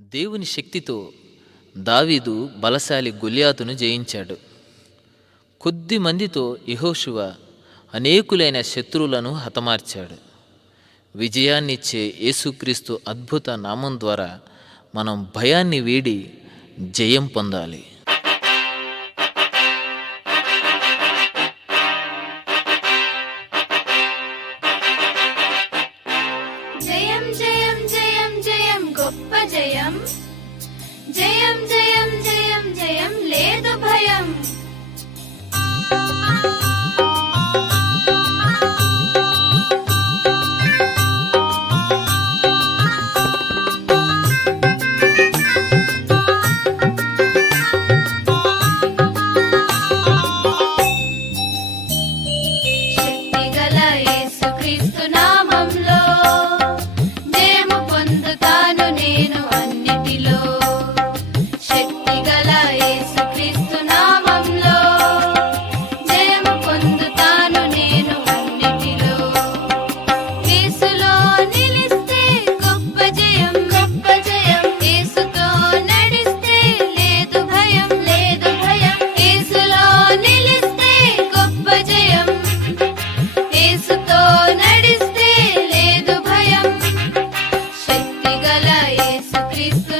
దేవుని శక్తితో దావీదు బలశాలి గొలియాతును జయించాడు. కొద్ది మందితో యెహోషువ అనేకులైన శత్రువులను హతమార్చాడు. విజయాన్నిచ్చే యేసుక్రీస్తు అద్భుత నామం ద్వారా మనం భయాన్ని వీడి జయం పొందాలి. జయం జయం జయం జయం గొప్ప జయం, జయం జయం జయం జయం లేదు భయం. శక్తిగల యేసుక్రీస్తు నామంలో జయము పొందుతాను నేను అన్నిటిలో. శక్తిగల యేసుక్రీస్తు నామంలో జయము పొందుతాను నేను అన్నిటిలో. యేసులో నిలిస్తే గొప్ప జయం, గొప్ప జయం. యేసుతో నడిస్తే లేదు భయం, లేదు భయం. యేసులో నిలిస్తే గొప్ప జయం, యేసుతో నడిస్తే లేదు భయం. శక్తిగల యేసుక్రీస్తు